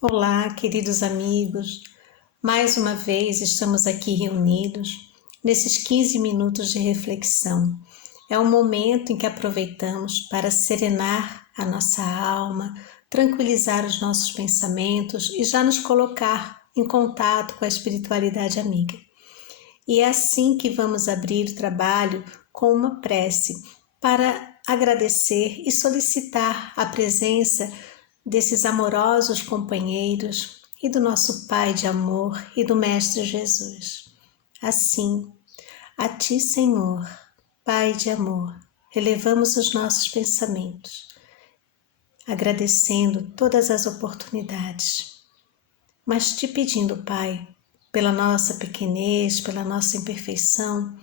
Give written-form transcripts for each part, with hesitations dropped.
Olá, queridos amigos. Mais uma vez estamos aqui reunidos nesses 15 minutos de reflexão. É um momento em que aproveitamos para serenar a nossa alma, tranquilizar os nossos pensamentos e já nos colocar em contato com a espiritualidade amiga. E é assim que vamos abrir o trabalho com uma prece para agradecer e solicitar a presença desses amorosos companheiros e do nosso Pai de amor e do Mestre Jesus. Assim, a Ti, Senhor, Pai de amor, elevamos os nossos pensamentos, agradecendo todas as oportunidades, mas Te pedindo, Pai, pela nossa pequenez, pela nossa imperfeição,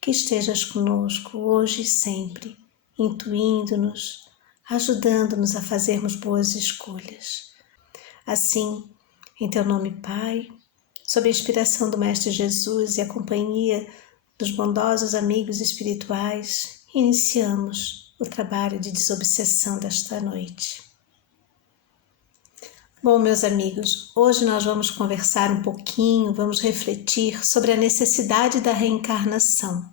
que estejas conosco hoje e sempre, intuindo-nos, ajudando-nos a fazermos boas escolhas. Assim, em Teu nome, Pai, sob a inspiração do Mestre Jesus e a companhia dos bondosos amigos espirituais, iniciamos o trabalho de desobsessão desta noite. Bom, meus amigos, hoje nós vamos conversar um pouquinho, vamos refletir sobre a necessidade da reencarnação.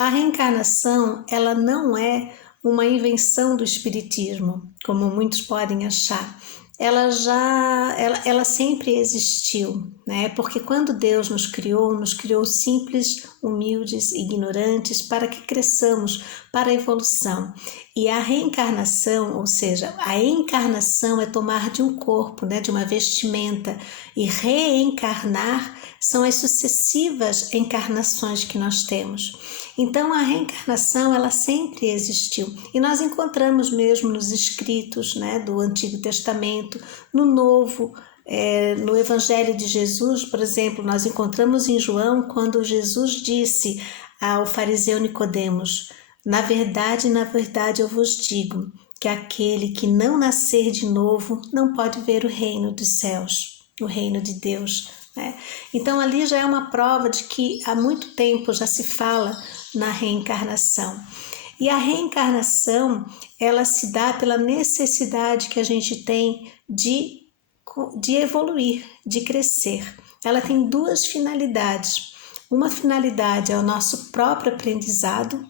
A reencarnação, ela não é uma invenção do espiritismo, como muitos podem achar. Ela sempre existiu, né? Porque quando Deus nos criou simples, humildes, ignorantes, para que cresçamos para a evolução. E a reencarnação, ou seja, a encarnação é tomar de um corpo, né, de uma vestimenta, e reencarnar são as sucessivas encarnações que nós temos. Então a reencarnação ela sempre existiu e nós encontramos mesmo nos escritos, né, do Antigo Testamento, no Novo, no Evangelho de Jesus, por exemplo, nós encontramos em João quando Jesus disse ao fariseu Nicodemos: na verdade, eu vos digo que aquele que não nascer de novo não pode ver o reino dos céus, o reino de Deus. Então ali já é uma prova de que há muito tempo já se fala na reencarnação. E a reencarnação, ela se dá pela necessidade que a gente tem de evoluir, de crescer. Ela tem duas finalidades. Uma finalidade é o nosso próprio aprendizado,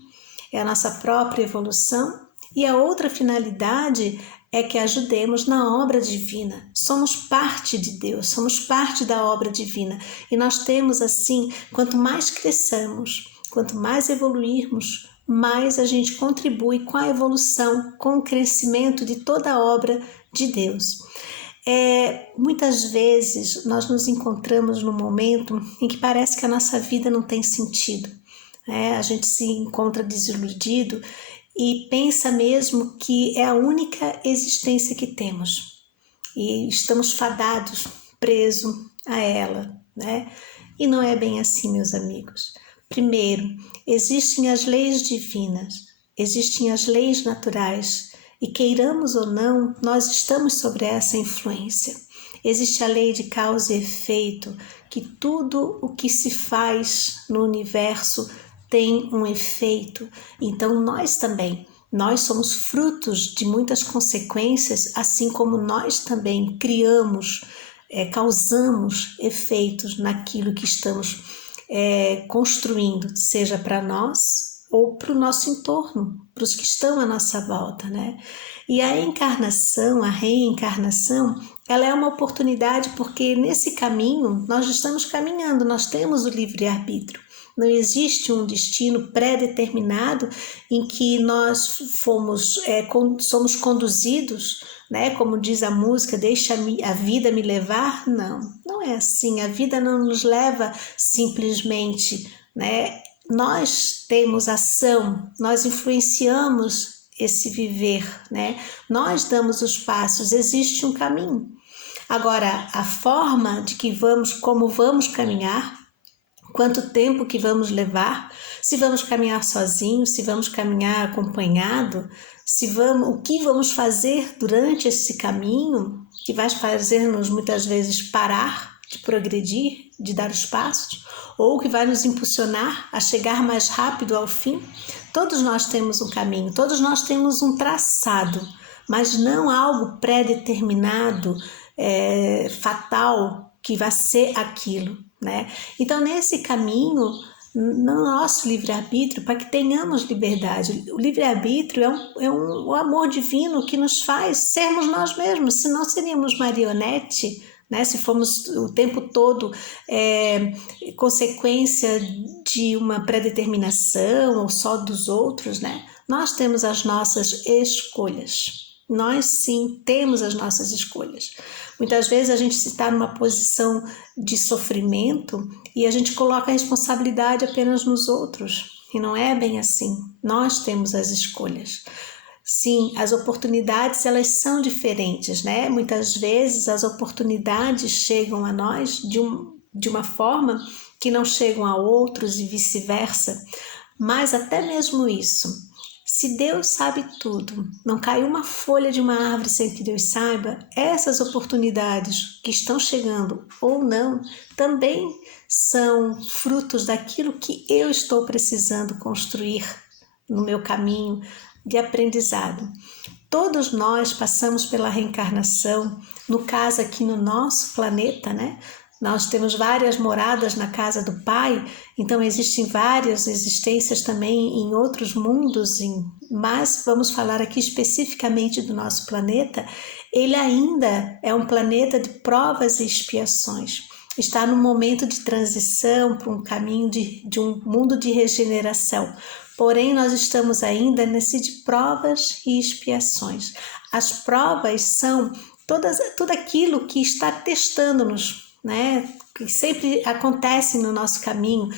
é a nossa própria evolução, e a outra finalidade é que ajudemos na obra divina. Somos parte de Deus, somos parte da obra divina. E nós temos assim, quanto mais cresçamos, quanto mais evoluirmos, mais a gente contribui com a evolução, com o crescimento de toda a obra de Deus. Muitas vezes nós nos encontramos num momento em que parece que a nossa vida não tem sentido. A gente se encontra desiludido e pensa mesmo que é a única existência que temos e estamos fadados, presos a ela, né? E não é bem assim, meus amigos. Primeiro, existem as leis divinas, existem as leis naturais e queiramos ou não, nós estamos sobre essa influência. Existe a lei de causa e efeito, que tudo o que se faz no universo tem um efeito. Então nós também, nós somos frutos de muitas consequências, assim como nós também criamos, causamos efeitos naquilo que estamos construindo, seja para nós ou para o nosso entorno, para os que estão à nossa volta, né? E a encarnação, a reencarnação, ela é uma oportunidade porque nesse caminho nós estamos caminhando, nós temos o livre-arbítrio. Não existe um destino pré-determinado em que nós somos conduzidos, né? Como diz a música, deixa a vida me levar. Não é assim. A vida não nos leva simplesmente, né? Nós temos ação, nós influenciamos esse viver, né? Nós damos os passos, existe um caminho. Agora, a forma de que como vamos caminhar, quanto tempo que vamos levar, se vamos caminhar sozinhos, se vamos caminhar acompanhado, o que vamos fazer durante esse caminho, que vai fazer-nos muitas vezes parar de progredir, de dar os passos, ou que vai nos impulsionar a chegar mais rápido ao fim. Todos nós temos um caminho, todos nós temos um traçado, mas não algo pré-determinado, fatal que vai ser aquilo, né? Então, nesse caminho, no nosso livre-arbítrio, para que tenhamos liberdade. O livre-arbítrio o amor divino que nos faz sermos nós mesmos, senão seríamos marionete, né? Se formos o tempo todo consequência de uma predeterminação ou só dos outros, né? Nós temos as nossas escolhas. Nós sim temos as nossas escolhas. Muitas vezes a gente está numa posição de sofrimento e a gente coloca a responsabilidade apenas nos outros. E não é bem assim. Nós temos as escolhas. Sim, as oportunidades elas são diferentes, né? Muitas vezes as oportunidades chegam a nós de uma forma que não chegam a outros e vice-versa. Mas até mesmo isso, se Deus sabe tudo, não cai uma folha de uma árvore sem que Deus saiba, essas oportunidades que estão chegando ou não, também são frutos daquilo que eu estou precisando construir no meu caminho de aprendizado. Todos nós passamos pela reencarnação, no caso aqui no nosso planeta, né? Nós temos várias moradas na casa do Pai, então existem várias existências também em outros mundos, mas vamos falar aqui especificamente do nosso planeta. Ele ainda é um planeta de provas e expiações. Está no momento de transição para um caminho de um mundo de regeneração. Porém, nós estamos ainda nesse de provas e expiações. As provas são tudo aquilo que está testando-nos, né? Que sempre acontece no nosso caminho.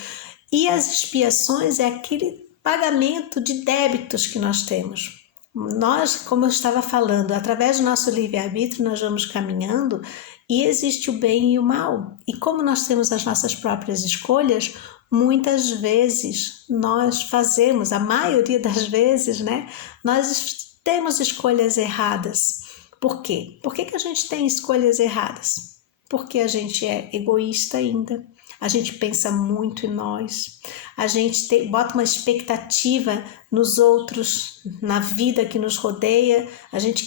E as expiações é aquele pagamento de débitos que nós temos. Nós, como eu estava falando, através do nosso livre-arbítrio, nós vamos caminhando e existe o bem e o mal. E como nós temos as nossas próprias escolhas, muitas vezes nós fazemos, a maioria das vezes, né? Nós temos escolhas erradas. Por quê? Por que a gente tem escolhas erradas? Porque a gente é egoísta ainda, a gente pensa muito em nós, a gente bota uma expectativa nos outros, na vida que nos rodeia, a gente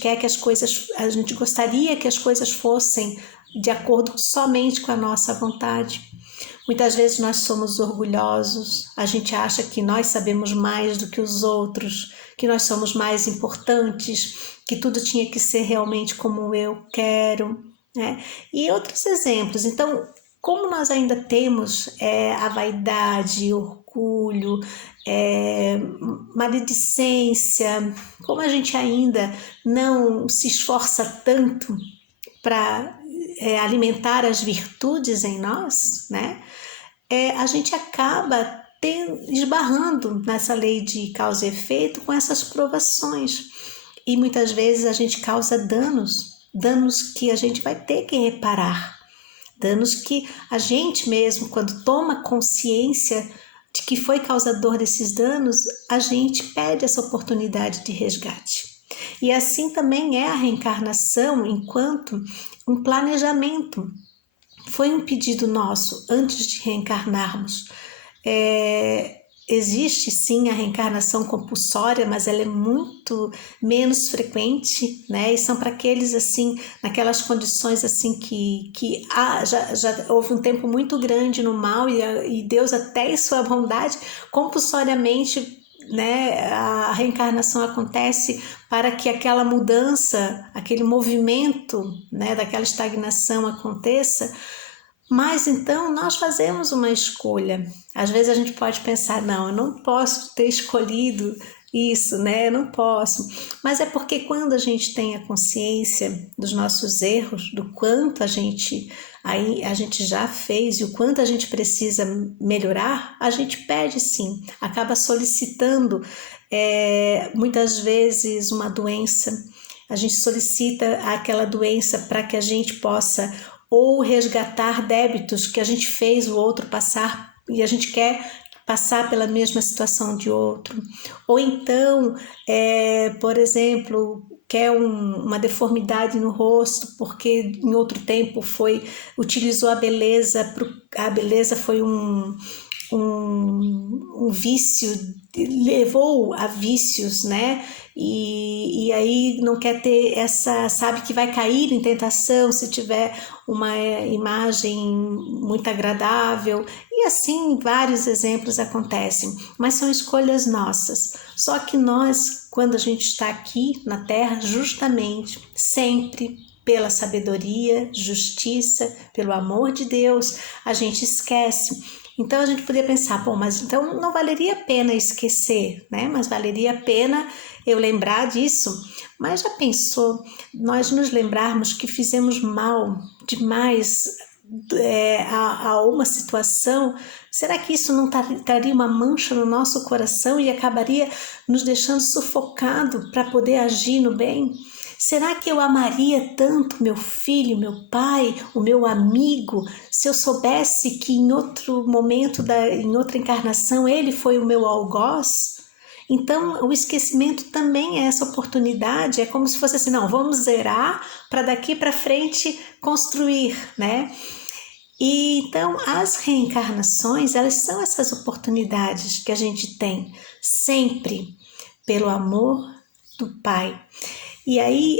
gostaria que as coisas fossem de acordo somente com a nossa vontade. Muitas vezes nós somos orgulhosos, a gente acha que nós sabemos mais do que os outros, que nós somos mais importantes, que tudo tinha que ser realmente como eu quero, né? E outros exemplos. Então, como nós ainda temos a vaidade, orgulho, maledicência, como a gente ainda não se esforça tanto para alimentar as virtudes em nós, né? A gente acaba esbarrando nessa lei de causa e efeito com essas provações. E muitas vezes a gente causa danos que a gente vai ter que reparar, danos que a gente mesmo, quando toma consciência de que foi causador desses danos, a gente pede essa oportunidade de resgate. E assim também é a reencarnação enquanto um planejamento. Foi um pedido nosso antes de reencarnarmos. Existe sim a reencarnação compulsória, mas ela é muito menos frequente, né? E são para aqueles assim, naquelas condições assim que já houve um tempo muito grande no mal e Deus até em sua bondade compulsoriamente, né? A reencarnação acontece para que aquela mudança, aquele movimento, né? Daquela estagnação aconteça. Mas então nós fazemos uma escolha. Às vezes a gente pode pensar, não, eu não posso ter escolhido isso, né? Eu não posso. Mas é porque quando a gente tem a consciência dos nossos erros, do quanto a gente já fez e o quanto a gente precisa melhorar, a gente pede sim, acaba solicitando muitas vezes uma doença. A gente solicita aquela doença para que a gente possa ou resgatar débitos que a gente fez o outro passar e a gente quer passar pela mesma situação de outro. Ou então, por exemplo, quer uma deformidade no rosto porque em outro tempo utilizou a beleza foi um vício, levou a vícios, né? E aí não quer ter essa, sabe que vai cair em tentação se tiver uma imagem muito agradável, e assim vários exemplos acontecem, mas são escolhas nossas. Só que nós, quando a gente está aqui na Terra, justamente, sempre pela sabedoria, justiça, pelo amor de Deus, a gente esquece. Então a gente poderia pensar, bom, mas então não valeria a pena esquecer, né? Mas valeria a pena eu lembrar disso. Mas já pensou, nós nos lembrarmos que fizemos mal demais a uma situação? Será que isso não traria uma mancha no nosso coração e acabaria nos deixando sufocado para poder agir no bem? Será que eu amaria tanto meu filho, meu pai, o meu amigo, se eu soubesse que em outro momento, em outra encarnação, ele foi o meu algoz? Então, o esquecimento também é essa oportunidade, é como se fosse assim, não, vamos zerar para daqui para frente construir, né? E então, as reencarnações, elas são essas oportunidades que a gente tem, sempre pelo amor do Pai. E aí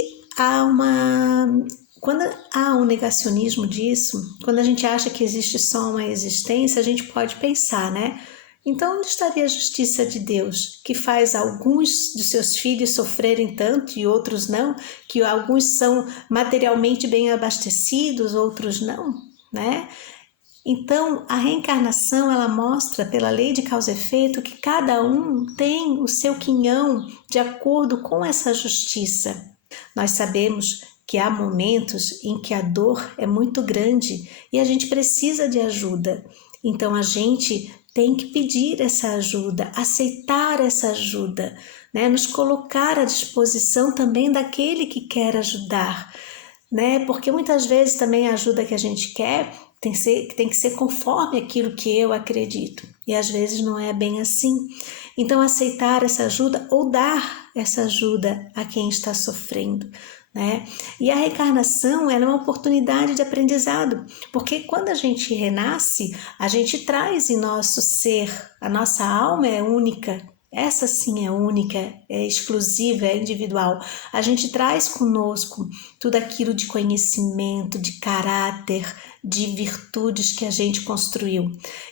quando há um negacionismo disso, quando a gente acha que existe só uma existência, a gente pode pensar, né? Então, onde estaria a justiça de Deus, que faz alguns dos seus filhos sofrerem tanto e outros não, que alguns são materialmente bem abastecidos, outros não, né? Então, a reencarnação, ela mostra, pela lei de causa e efeito, que cada um tem o seu quinhão de acordo com essa justiça. Nós sabemos que há momentos em que a dor é muito grande e a gente precisa de ajuda. Então, a gente tem que pedir essa ajuda, aceitar essa ajuda, né? Nos colocar à disposição também daquele que quer ajudar, né? Porque muitas vezes também a ajuda que a gente quer tem que ser conforme aquilo que eu acredito. E às vezes não é bem assim. Então, aceitar essa ajuda ou dar essa ajuda a quem está sofrendo, né? E a reencarnação é uma oportunidade de aprendizado, porque quando a gente renasce, a gente traz em nosso ser, a nossa alma é única. Essa sim é única, é exclusiva, é individual. A gente traz conosco tudo aquilo de conhecimento, de caráter, de virtudes que a gente construiu.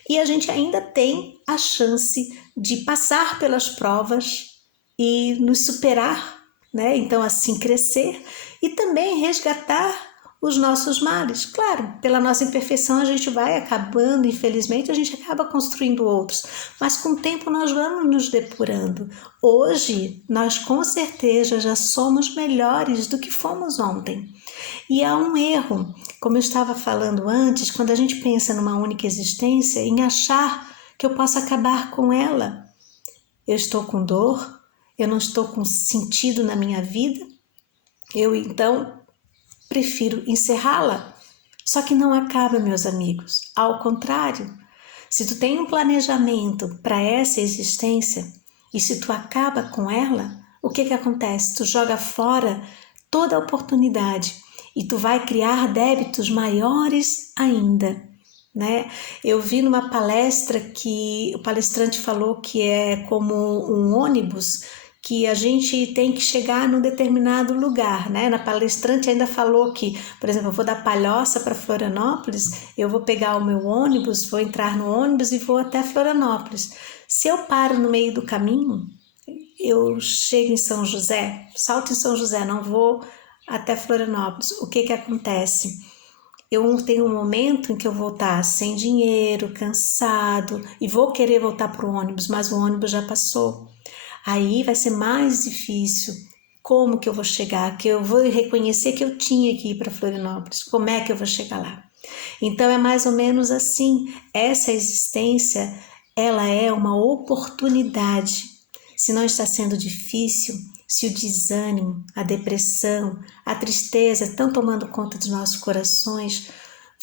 E a gente ainda tem a chance de passar pelas provas e nos superar, né? Então, assim, crescer e também resgatar os nossos males. Claro, pela nossa imperfeição a gente vai acabando, infelizmente, a gente acaba construindo outros, mas com o tempo nós vamos nos depurando. Hoje, nós com certeza já somos melhores do que fomos ontem. E há um erro, como eu estava falando antes, quando a gente pensa numa única existência, em achar que eu posso acabar com ela. Eu estou com dor, eu não estou com sentido na minha vida, eu então prefiro encerrá-la. Só que não acaba, meus amigos. Ao contrário, se tu tem um planejamento para essa existência e se tu acaba com ela, o que acontece? Tu joga fora toda a oportunidade e tu vai criar débitos maiores ainda, né? Eu vi numa palestra que o palestrante falou que é como um ônibus que a gente tem que chegar num determinado lugar, né? Na palestrante ainda falou que, por exemplo, eu vou da Palhoça para Florianópolis, eu vou pegar o meu ônibus, vou entrar no ônibus e vou até Florianópolis. Se eu paro no meio do caminho, eu chego em São José, salto em São José, não vou até Florianópolis. O que acontece? Eu tenho um momento em que eu vou estar sem dinheiro, cansado e vou querer voltar para o ônibus, mas o ônibus já passou. Aí vai ser mais difícil. Como que eu vou chegar? Que eu vou reconhecer que eu tinha que ir para Florianópolis. Como é que eu vou chegar lá? Então é mais ou menos assim. Essa existência, ela é uma oportunidade. Se não está sendo difícil, se o desânimo, a depressão, a tristeza estão tomando conta dos nossos corações,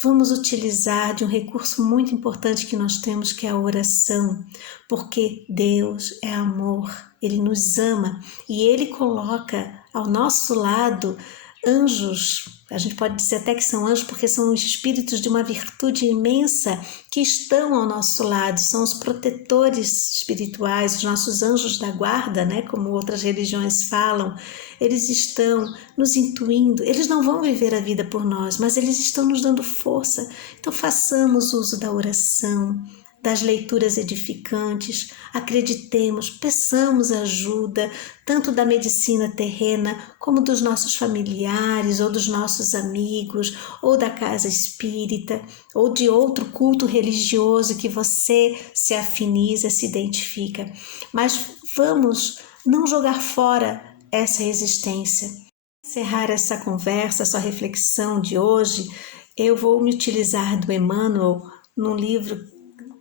vamos utilizar de um recurso muito importante que nós temos, que é a oração, porque Deus é amor, Ele nos ama e Ele coloca ao nosso lado anjos A gente pode dizer até que são anjos porque são espíritos de uma virtude imensa que estão ao nosso lado, são os protetores espirituais, os nossos anjos da guarda, né? Como outras religiões falam. Eles estão nos intuindo, eles não vão viver a vida por nós, mas eles estão nos dando força. Então façamos uso da oração, das leituras edificantes, acreditemos, peçamos ajuda, tanto da medicina terrena, como dos nossos familiares, ou dos nossos amigos, ou da casa espírita, ou de outro culto religioso que você se afiniza, se identifica. Mas vamos não jogar fora essa existência. Para encerrar essa conversa, essa reflexão de hoje, eu vou me utilizar do Emmanuel num livro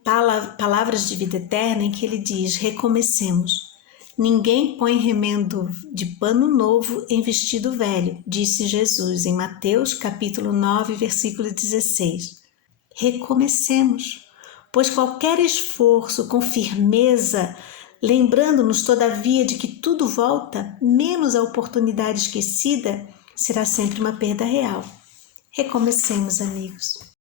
Palavras de Vida Eterna, em que ele diz: recomecemos. Ninguém põe remendo de pano novo em vestido velho, disse Jesus em Mateus capítulo 9, versículo 16. Recomecemos, pois qualquer esforço com firmeza, lembrando-nos todavia de que tudo volta, menos a oportunidade esquecida, será sempre uma perda real. Recomecemos, amigos.